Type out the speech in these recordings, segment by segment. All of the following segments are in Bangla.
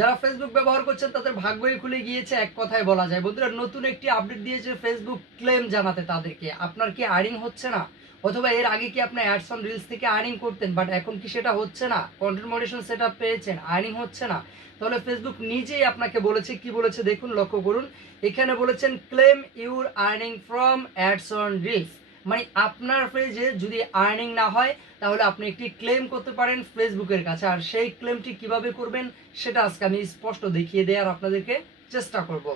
যারা ফেসবুক ব্যবহার করছেন, তাদের ভাগ্যই খুলে গিয়েছে, এক কথায় বলা যায়। বন্ধুরা, নতুন একটি আপডেট দিয়েছে ফেসবুক ক্লেম জানাতে তাদেরকে। আপনার কি আর্নিং হচ্ছে না? অথবা এর আগে কি আপনি অ্যাডস অন রিলস থেকে আর্নিং করতেন বাট এখন কি সেটা হচ্ছে না? কন্টেন্ট মডারেশন সেট পেয়েছেন আর্নিং হচ্ছে না? তাহলে ফেসবুক নিজেই আপনাকে বলেছে, কি বলেছে দেখুন, লক্ষ্য করুন। এখানে বলেছেন claim your earning from ads on reels মানে আপনার পেজে যদি আর্নিং না হয়, তাহলে আপনি একটি ক্লেম করতে পারেন ফেসবুকের কাছে। আর সেই ক্লেমটি কীভাবে করবেন, সেটা আজকে আমি স্পষ্ট দেখিয়ে দেওয়ার আপনাদেরকে চেষ্টা করব।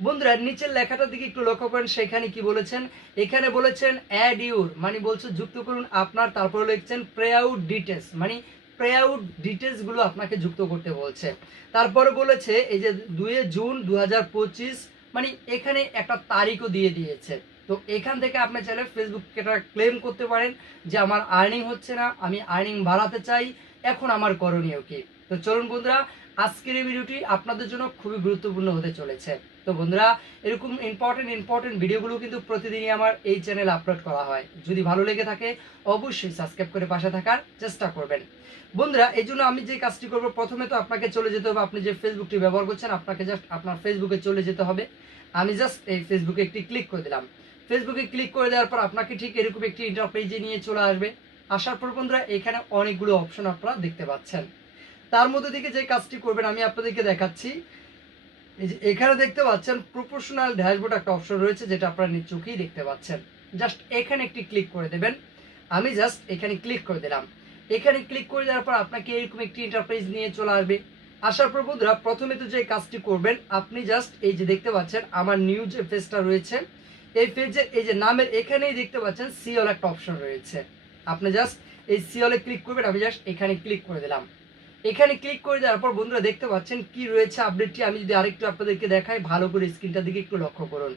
বন্ধুরা, নিচের লেখাটার দিকে একটু লক্ষ্য করেন, সেখানে কি বলেছেন? এখানে বলেছেন অ্যাড ইউর মানে বলছে যুক্ত করুন আপনার, তারপরে লিখছেন প্রে আউট ডিটেলস মানে প্রে আউট ডিটেলসগুলো আপনাকে যুক্ত করতে বলছে। তারপরে বলেছে, এই যে দুই জুন দু হাজার পঁচিশ মানে এখানে একটা তারিখও দিয়ে দিয়েছে। তো এখান থেকে আপনি চাইলে ফেসবুক এটা ক্লেম করতে পারেন যে আমার আর্নিং হচ্ছে না, আমি আর্নিং বাড়াতে চাই, এখন আমার করণীয় কি? তো চলুন বন্ধুরা, আজকের এই ভিডিওটি আপনাদের জন্য খুবই গুরুত্বপূর্ণ হতে চলেছে। তো বন্ধুরা, এরকম ইম্পর্টেন্ট ইম্পর্টেন্ট ভিডিওগুলো কিন্তু প্রতিদিনই আমার এই চ্যানেল আপলোড করা হয়। যদি ভালো লেগে থাকে, অবশ্যই সাবস্ক্রাইব করে পাশে থাকার চেষ্টা করবেন। বন্ধুরা, এই জন্য আমি যে কাজটি করব, প্রথমে তো আপনাকে চলে যেতে হবে, আপনি যে ফেসবুকটি ব্যবহার করছেন, আপনাকে জাস্ট আপনার ফেসবুকে চলে যেতে হবে। আমি জাস্ট এই ফেসবুকে একটি ক্লিক করে দিলাম। ফেসবুকে ক্লিক করে দেওয়ার পর আপনাকে ঠিক এরকম একটি ইন্টারপেজে নিয়ে চলে আসবে। আসার পর বন্ধুরা, এখানে অনেকগুলো অপশন আপনারা দেখতে পাচ্ছেন। তার মধ্যে থেকে যে কাজটি করবেন, আমি আপনাদেরকে দেখাচ্ছি। এখানে দেখতে পাচ্ছেন প্রফেশনাল ড্যাশবোর্ড একটা অপশন রয়েছে, যেটা আপনারা নিজ চোখেই দেখতে পাচ্ছেন। জাস্ট এখানে একটি ক্লিক করে দেবেন। আমি জাস্ট এখানে ক্লিক করে দিলাম। এখানে ক্লিক করে দেওয়ার পর আপনাকে এরকম একটি ইন্টারপ্রাইজ নিয়ে চলে আসবে। আসার পর বন্ধুরা, প্রথমে তো যে কাজটি করবেন, আপনি জাস্ট এই যে দেখতে পাচ্ছেন, আমার নিউ যে পেজটা রয়েছে এই পেজের এই যে নামের এখানেই দেখতে পাচ্ছেন সিওল একটা অপশন রয়েছে। আপনি জাস্ট এই সিওলে ক্লিক করবেন, আমি জাস্ট এখানে ক্লিক করে দিলাম। এখানে ক্লিক করে দেওয়ার পর বন্ধুরা দেখতে পাচ্ছেন কি রয়েছে আপডেটটি আমি যদি আরেকটু আপনাদেরকে দেখাই, ভালো করে স্ক্রিনটার দিকে একটু লক্ষ্য করুন।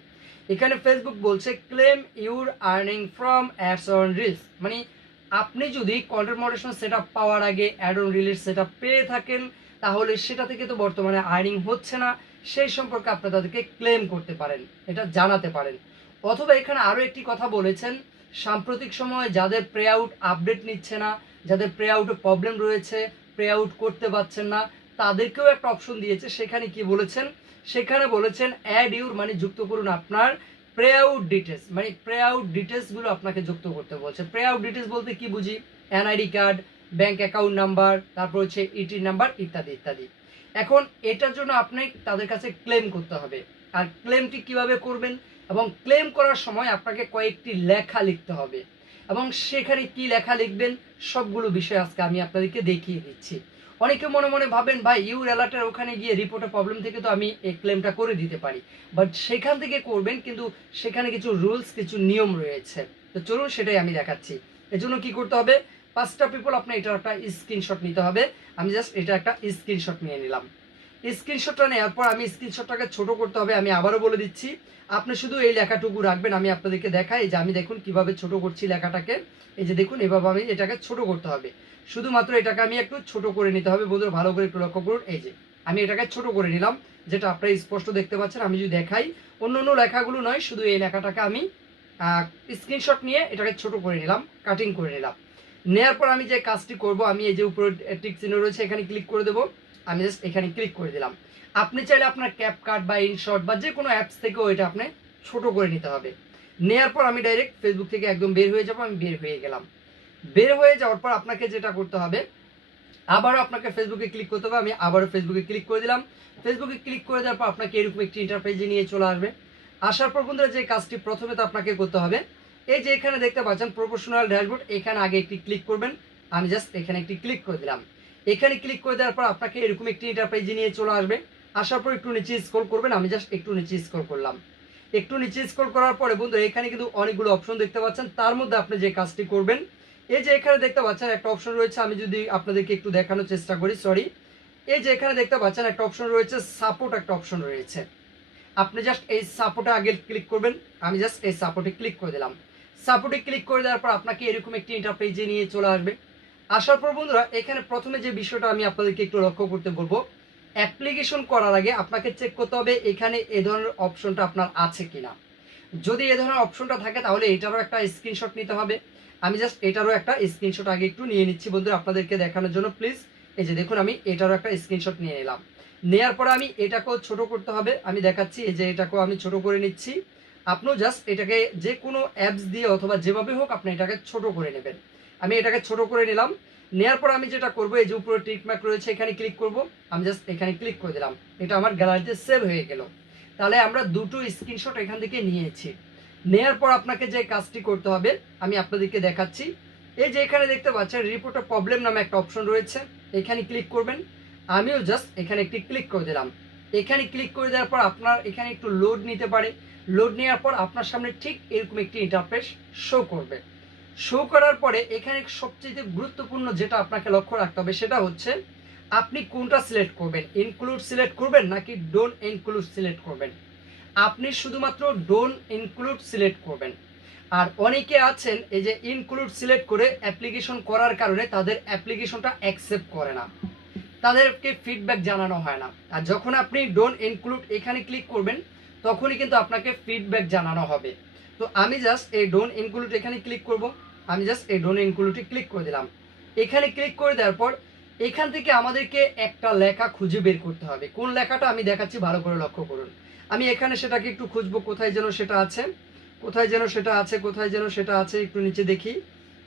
এখানে ফেসবুক বলছে claim your earning from ads on reels মানে আপনি যদি কন্টেন্ট মডারেশন সেট পাওয়ার আগে অ্যাড অন রিলের সেট পেয়ে থাকেন, তাহলে সেটা থেকে তো বর্তমানে আর্নিং হচ্ছে না। সেই সম্পর্কে আপনি তাদেরকে ক্লেম করতে পারেন, এটা জানাতে পারেন। অথবা এখানে আরও একটি কথা বলেছেন, সাম্প্রতিক সময়ে যাদের প্রে আউট আপডেট নিচ্ছে না, যাদের প্রে আউটে প্রবলেম রয়েছে প্রে আউট করতে পারছেন না, তাদেরকেও একটা অপশন দিয়েছে, সেখানে কি বলেছেন? সেখানে বলেছেন অ্যাড ইউর মানে যুক্ত করুন আপনার প্রে আউট ডিটেলস মানে প্রে আউট ডিটেলসগুলো আপনাকে যুক্ত করতে বলছে। প্রে আউট ডিটেলস বলতে কি বুঝি? NID card bank account number তারপর হচ্ছে ইটি নাম্বার ইত্যাদি ইত্যাদি। এখন এটার জন্য আপনি তাদের কাছে ক্লেম করতে হবে। আর ক্লেমটি কীভাবে করবেন? এবং ক্লেম করার সময় আপনাকে কয়েকটি লেখা লিখতে হবে। এবং সেখানে কি লেখা লিখবেন, সবগুলো বিষয় আজকে আমি আপনাদেরকে দেখিয়ে দিচ্ছি। অনেকে মনে মনে ভাবেন, ভাই ইউর অ্যালার্টের ওখানে গিয়ে রিপোর্টের প্রবলেম থেকে তো আমি এই ক্লেমটা করে দিতে পারি। বাট সেখান থেকে করবেন, কিন্তু সেখানে কিছু রুলস কিছু নিয়ম রয়েছে। তো চলুন সেটাই আমি দেখাচ্ছি। এজন্য কি করতে হবে? পাঁচটা পিপল আপনার এটার একটা স্ক্রিনশট নিতে হবে। আমি জাস্ট এটা একটা স্ক্রিনশট নিয়ে নিলাম। স্ক্রিনশটটা নেওয়ার পর আমি স্ক্রিনশটটাকে ছোট করতে হবে, আমি আবারও বলে দিচ্ছি। আপনি শুধু এই লেখাটুকু রাখবেন, আমি আপনাদেরকে দেখাই যে আমি দেখুন কীভাবে ছোট করছি লেখাটাকে। এই যে দেখুন, এভাবে আমি এটাকে ছোট করতে হবে। শুধুমাত্র এটাকে আমি একটু ছোট করে নিতে হবে, বন্ধুরা, ভালো করে একটু লক্ষ্য করুন। এই যে, আমি এটাকে ছোট করে নিলাম, যেটা আপনারা স্পষ্ট দেখতে পাচ্ছেন, আমি যদি দেখাই, অন্য অন্য লেখাগুলো নয়, শুধু এই লেখাটাকে আমি স্ক্রিনশট নিয়ে এটাকে ছোট করে নিলাম, কাটিং করে নিলাম। নেওয়ার পর আমি যে কাজটি করব, আমি এই যে উপরে টিক চিহ্ন রয়েছে, এখানে ক্লিক করে দেবো। আমি জাস্ট এখানে ক্লিক করে দিলাম। আপনি চাইলে আপনার ক্যাপ কার্ড বা ইনশর্ট বা যে কোনো অ্যাপস থেকেও এটা আপনি ছোট করে নিতে হবে। নেওয়ার পর আমি ডাইরেক্ট ফেসবুক থেকে একদম বের হয়ে যাব, আমি বের হয়ে গেলাম। বের হয়ে যাওয়ার পর আপনাকে যেটা করতে হবে, আবারও আপনাকে ফেসবুকে ক্লিক করতে হবে, আমি আবারও ফেসবুকে ক্লিক করে দিলাম। ফেসবুকে ক্লিক করে দেওয়ার পর আপনাকে এরকম একটি ইন্টারপেজে নিয়ে চলে আসবে। আসার পর বন্ধুরা, যে কাজটি প্রথমে তো আপনাকে করতে হবে, এই যে এখানে দেখতে পাচ্ছেন প্রফেশনাল ড্যাশবোর্ড এখানে আগে একটি ক্লিক করবেন, আমি জাস্ট এখানে একটি ক্লিক করে দিলাম। এখানে ক্লিক করে দেওয়ার পর আপনাকে এরকম একটি ইন্টারপ্রাইজে নিয়ে চলে আসবে। আসার পর একটু নিচে স্ক্রল করবেন, আমি জাস্ট একটু নিচে স্ক্রল করলাম। একটু নিচে স্ক্রল করার পরে বন্ধু, এখানে কিন্তু অনেকগুলো অপশন দেখতে পাচ্ছেন। তার মধ্যে আপনি যে কাজটি করবেন, এই যে এখানে দেখতে পাচ্ছেন একটা অপশন রয়েছে, আমি যদি আপনাদেরকে একটু দেখানোর চেষ্টা করি সরি এই যে এখানে দেখতে পাচ্ছেন একটা অপশন রয়েছে সাপোর্ট একটা অপশন রয়েছে। আপনি জাস্ট এই সাপোর্টে আগে ক্লিক করবেন, আমি জাস্ট এই সাপোর্টে ক্লিক করে দিলাম। সাপোর্টে ক্লিক করে দেওয়ার পর আপনাকে এরকম একটি ইন্টারপ্রাইজে নিয়ে চলে আসবে। আসার পর বন্ধুরা, এখানে প্রথমে যে বিষয়টা আমি আপনাদেরকে একটু লক্ষ্য করতে বলব অ্যাপ্লিকেশন করার আগে আপনাকে চেক করতে হবে এখানে এ ধরনের অপশনটা আপনার আছে কিনা। যদি এ ধরনের অপশনটা থাকে, তাহলে এটারও একটা স্ক্রিনশট নিতে হবে। আমি জাস্ট এটারও একটা স্ক্রিনশট আগে একটু নিয়ে নিচ্ছি বন্ধুরা আপনাদেরকে দেখানোর জন্য প্লিজ এই যে দেখুন, আমি এটারও একটা স্ক্রিনশট নিয়ে নিলাম। নেয়ার পরে আমি এটাকেও ছোট করতে হবে। আমি দেখাচ্ছি, এই যে এটাকেও আমি ছোট করে নিচ্ছি। আপনিও জাস্ট এটাকে যে কোনো অ্যাপস দিয়ে অথবা যেভাবে হোক আপনি এটাকে ছোট করে নেবেন। আমি এটাকে ছোট করে নিলাম। নেওয়ার পর আমি যেটা করব, এই যে উপরে টিকমার্ক রয়েছে, এখানে ক্লিক করব। আমি জাস্ট এখানে ক্লিক করে দিলাম। এটা আমার গ্যালারিতে সেভ হয়ে গেল। তাহলে আমরা দুটো স্ক্রিনশট এখান থেকে নিয়েছি। নেয়ার পর আপনাকে যে কাজটি করতে হবে, আমি আপনাদেরকে দেখাচ্ছি। এই যে এখানে দেখতে পাচ্ছেন রিপোর্ট প্রবলেম নামে একটা অপশন রয়েছে। এখানে ক্লিক করবেন। আমিও জাস্ট এখানে একটি ক্লিক করে দিলাম। এখানে ক্লিক করে দেওয়ার পর আপনার এখানে একটু লোড নিতে পারে। লোড নেওয়ার পর আপনার সামনে ঠিক এরকম একটি ইন্টারফেস শো করবে। শো করার পরে এখানে সবচেয়ে গুরুত্বপূর্ণ যেটা আপনাকে লক্ষ্য রাখতে হবে সেটা হচ্ছে আপনি কোনটা সিলেক্ট করবেন? ইনক্লুড সিলেক্ট করবেন নাকি ডোন্ট ইনক্লুড সিলেক্ট করবেন? আপনি শুধুমাত্র ডোন্ট ইনক্লুড সিলেক্ট করবেন। আর অনেকে আছেন এই যে ইনক্লুড সিলেক্ট করে অ্যাপ্লিকেশন করার কারণে তাদের অ্যাপ্লিকেশনটা অ্যাকসেপ্ট করে না। তাদেরকে ফিডব্যাক জানানো হয় না। আর যখন আপনি ডোন্ট ইনক্লুড এখানে ক্লিক করবেন, তখনই কিন্তু আপনাকে ফিডব্যাক জানানো হবে। তো আমি জাস্ট এই ডোন্ট ইনক্লুড এখানে ক্লিক করব। আমি জাস্ট এই ডোন ইনক্লুডে ক্লিক করে দিলাম। এখানে ক্লিক করে দেওয়ার পর এখান থেকে আমাদেরকে একটা লেখা খুঁজে বের করতে হবে। কোন লেখাটা আমি দেখাচ্ছি ভালো করে লক্ষ্য করুন। আমি এখানে সেটাকে একটু খুঁজবো, কোথায় যেন সেটা আছে। কোথায় যেন সেটা আছে, কোথায় যেন সেটা আছে, একটু নিচে দেখি।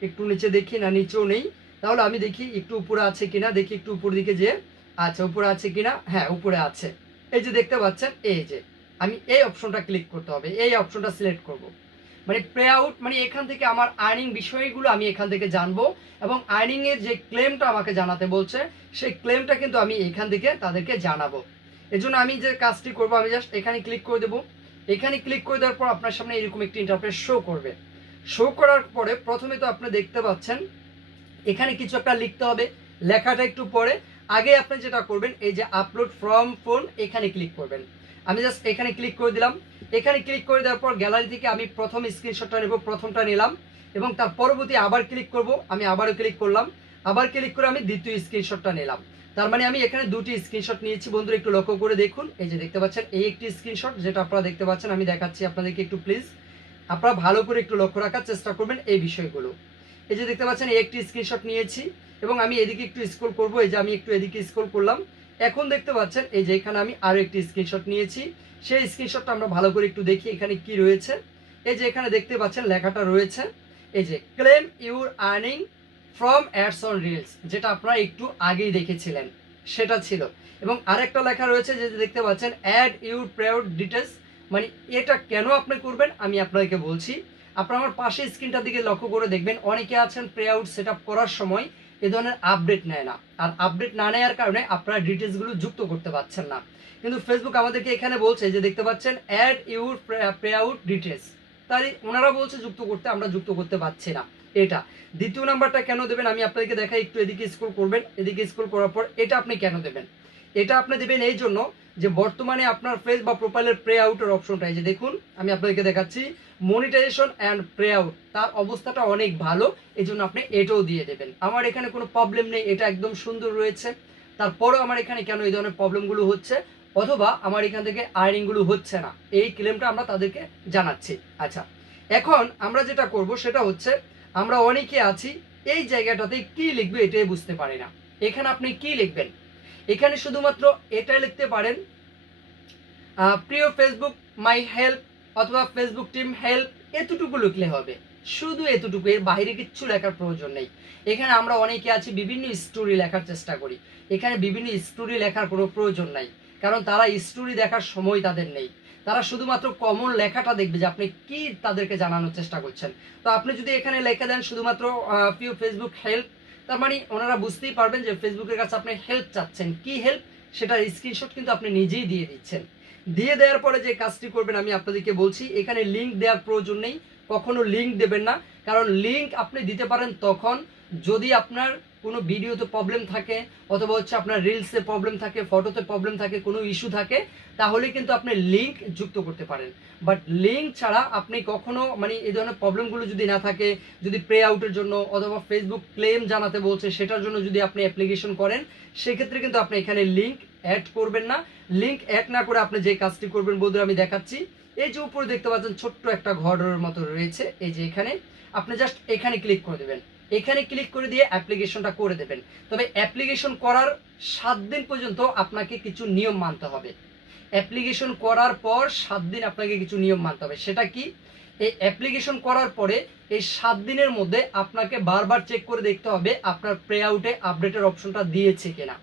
একটু নিচে দেখি না, নিচেও নেই। তাহলে আমি দেখি একটু উপরে আছে কিনা, দেখি একটু উপর দিকে যে আচ্ছা উপরে আছে কিনা। হ্যাঁ উপরে আছে। এই যে দেখতে পাচ্ছেন, এই যে। আমি এই অপশনটা ক্লিক করতে হবে, এই অপশনটা সিলেক্ট করব। মানে প্রে আউট মানে এখান থেকে আমার আর্নিং বিষয়গুলো আমি এখান থেকে জানব এবং আর্নিং এর যে ক্লেমটা আমাকে জানাতে বলছে, সেই ক্লেমটা কিন্তু আমি এখান থেকে তাদেরকে জানাব। এজন্য আমি যে কাজটি করব, আমি জাস্ট এখানে ক্লিক করে দেবো। এখানে ক্লিক করে দেওয়ার পর আপনার সামনে এরকম একটি ইন্টারফেস শো করবে। শো করার পরে প্রথমে তো আপনি দেখতে পাচ্ছেন, এখানে কিছু একটা লিখতে হবে, লেখাটা একটু পরে। আগে আপনি যেটা করবেন, এই যে আপলোড ফ্রম ফোন এখানে ক্লিক করবেন। আমি জাস্ট এখানে ক্লিক করে দিলাম। এখানে ক্লিক করে দেওয়ার পর গ্যালারি থেকে আমি প্রথম স্ক্রিনশটটা নেব, প্রথমটা নিলাম এবং তার পরবর্তী আবার ক্লিক করব, আমি আবারও ক্লিক করলাম। আবার ক্লিক করে আমি দ্বিতীয় স্ক্রিনশটটা নিলাম। তার মানে আমি এখানে দুটি স্ক্রিনশট নিয়েছি, বন্ধুরা একটু লক্ষ্য করে দেখুন। এই যে দেখতে পাচ্ছেন, এই একটি স্ক্রিনশট যেটা আপনারা দেখতে পাচ্ছেন, আমি দেখাচ্ছি আপনাদেরকে একটু প্লিজ আপনারা ভালো করে একটু লক্ষ্য রাখার চেষ্টা করবেন এই বিষয়গুলো। এই যে দেখতে পাচ্ছেন, এই একটি স্ক্রিনশট নিয়েছি এবং আমি এদিকে একটু স্ক্রল করব, এই যে আমি একটু এদিকে স্ক্রল করলাম। এখন দেখতে পাচ্ছেন, এই যে এখানে আমি আরও একটি স্ক্রিনশট নিয়েছি। সেই স্ক্রিনশটটা আমরা ভালো করে একটু দেখি এখানে কি রয়েছে। এই যে এখানে দেখতে পাচ্ছেন লেখাটা রয়েছে, এই যে claim your earning from ads on reels যেটা আপনারা একটু আগেই দেখেছিলেন, সেটা ছিল। এবং আরেকটা লেখা রয়েছে যে দেখতে পাচ্ছেন অ্যাড ইউর প্রাউড ডিটেলস মানে এটা কেন আপনি করবেন, আমি আপনাদেরকে বলছি। আপনারা আমার পাশে স্ক্রিনটার দিকে লক্ষ্য করে দেখবেন, অনেকে আছেন প্রে আউট সেট করার সময় এ ধরনের আপডেট নেয় না। আর আপডেট না নেওয়ার কারণে আপনারা ডিটেলসগুলো যুক্ত করতে পারছেন না। কিন্তু ফেসবুক আমাদেরকে এখানে বলছে যে, দেখতে পাচ্ছেন add your payout details তাই ওনারা বলছে যুক্ত করতে, আমরা যুক্ত করতে পারছি না। এটা। দ্বিতীয় নাম্বারটা কেন দেবেন? আমি আপনাদেরকে দেখাই, একটু এদিকে স্কুল করবেন। এদিকে স্কুল করার পর এটা আপনি কেন দেবেন? এটা আপনি দেবেন এই জন্য যে, বর্তমানে আপনার ফেস বা প্রোফাইলের প্রে আউটের অপশনটা এই যে দেখুন, আমি আপনাদেরকে দেখাচ্ছি। মনিটাইজেশন অ্যান্ড প্রে তার অবস্থাটা অনেক ভালো এই জন্য আপনি এটাও দিয়ে দেবেন। আমার এখানে কোনো প্রবলেম নেই, এটা একদম সুন্দর রয়েছে। তারপরেও আমার এখানে কেন এই ধরনের প্রবলেমগুলো হচ্ছে? অথবা আমার এখান থেকে আর্নিংগুলো হচ্ছে না। এই ক্লেমটা আমরা তাদেরকে জানাচ্ছি। আচ্ছা এখন আমরা যেটা করব সেটা হচ্ছে, আমরা অনেকে আছি, এই জায়গাটাতে কি লিখবে এটাই বুঝতে পারি না। এখানে আপনি কি লিখবেন? এখানে শুধুমাত্র এটাই লিখতে পারেন প্রিয় ফেসবুক মাই হেল্প অথবা ফেসবুক টিম হেল্প এতটুকু লিখলে হবে। শুধু এতটুকু, এর বাইরে কিচ্ছু লেখার প্রয়োজন নেই। এখানে আমরা অনেকে আছি, বিভিন্ন স্টোরি লেখার চেষ্টা করি। এখানে বিভিন্ন স্টোরি লেখার কোনো প্রয়োজন নাই। কারণ তারা স্টোরি দেখার সময় তাদের নেই। তারা শুধুমাত্র কমন লেখাটা দেখবে যে আপনি কি তাদেরকে জানানোর চেষ্টা করছেন। তো আপনি যদি এখানে লেখা দেন শুধুমাত্র প্রিয় ফেসবুক হেল্প তার মানে ওনারা বুঝতেই পারবেন যে ফেসবুকের কাছে আপনি হেল্প চাচ্ছেন। কি হেল্প সেটার স্ক্রিনশট কিন্তু আপনি নিজেই দিয়ে দিচ্ছেন। দিয়ে দেওয়ার পরে যে কাজটি করবেন, আমি আপনাদেরকে বলছি, এখানে লিঙ্ক দেওয়ার প্রয়োজন নেই। কখনো লিঙ্ক দেবেন না। কারণ লিঙ্ক আপনি দিতে পারেন তখন যদি আপনার কোনো ভিডিওতে প্রবলেম থাকে, অথবা হচ্ছে আপনার রিলসে প্রবলেম থাকে ফটোতে প্রবলেম থাকে, কোনো ইস্যু থাকে, তাহলে কিন্তু আপনি লিঙ্ক যুক্ত করতে পারেন। বাট লিঙ্ক ছাড়া আপনি কখনো মানে এই ধরনের প্রবলেমগুলো যদি না থাকে, যদি প্রে আউটের জন্য অথবা ফেসবুক ক্লেম জানাতে বলছে, সেটার জন্য যদি আপনি অ্যাপ্লিকেশন করেন, সেক্ষেত্রে কিন্তু আপনি এখানে লিঙ্ক অ্যাড করবেন না। লিঙ্ক অ্যাড না করে আপনি যে কাজটি করবেন বন্ধুরা, আমি দেখাচ্ছি। এই যে উপরে দেখতে পাচ্ছেন ছোট্ট একটা ঘরের মতো রয়েছে, এই যে এখানে। আপনি জাস্ট এখানে ক্লিক করে দেবেন। এখানে ক্লিক করে দিয়ে অ্যাপ্লিকেশনটা করে দেবেন। তবে অ্যাপ্লিকেশন করার সাত দিন পর্যন্ত আপনাকে কিছু নিয়ম মানতে হবে। অ্যাপ্লিকেশন করার পর সাত দিন আপনাকে কিছু নিয়ম মানতে হবে। সেটা কি? এই অ্যাপ্লিকেশন করার পরে এই সাত দিনের মধ্যে আপনাকে বারবার চেক করে দেখতে হবে আপনার প্রে আউটে আপডেটের অপশনটা দিয়েছে কিনা।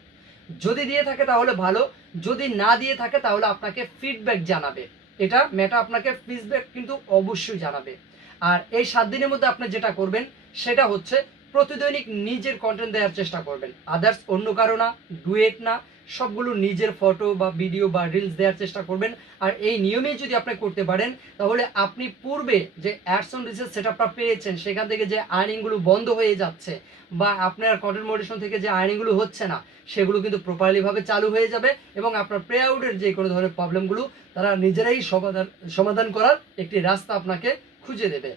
যদি দিয়ে থাকে তাহলে ভালো। যদি না দিয়ে থাকে, তাহলে আপনাকে ফিডব্যাক জানাবে। এটা মেটা আপনাকে ফিডব্যাক কিন্তু অবশ্যই জানাবে। আর এই সাত দিনের মধ্যে আপনি যেটা করবেন, সেটা হচ্ছে প্রতিদৈনিক নিজের কন্টেন্ট দেওয়ার চেষ্টা করবেন। আদার্স অন্য কারও না ডুয়েট না। সবগুলো নিজের ফটো বা ভিডিও বা রিলস দেওয়ার চেষ্টা করবেন। আর এই নিয়মেই যদি আপনি করতে পারেন, তাহলে আপনি পূর্বে যে অ্যাডস অন রিসেস সেট আপটা পেয়েছেন, সেখান থেকে যে আর্নিংগুলো বন্ধ হয়ে যাচ্ছে বা আপনার কন্টেন্ট মোডেশন থেকে যে আর্নিংগুলো হচ্ছে না, সেগুলো কিন্তু প্রপারলি ভাবে চালু হয়ে যাবে এবং আপনার প্রে আউটের যে কোনো ধরনের প্রবলেমগুলো তারা নিজেরাই সমাধান সমাধান করার একটি রাস্তা আপনাকে খুঁজে দেবে।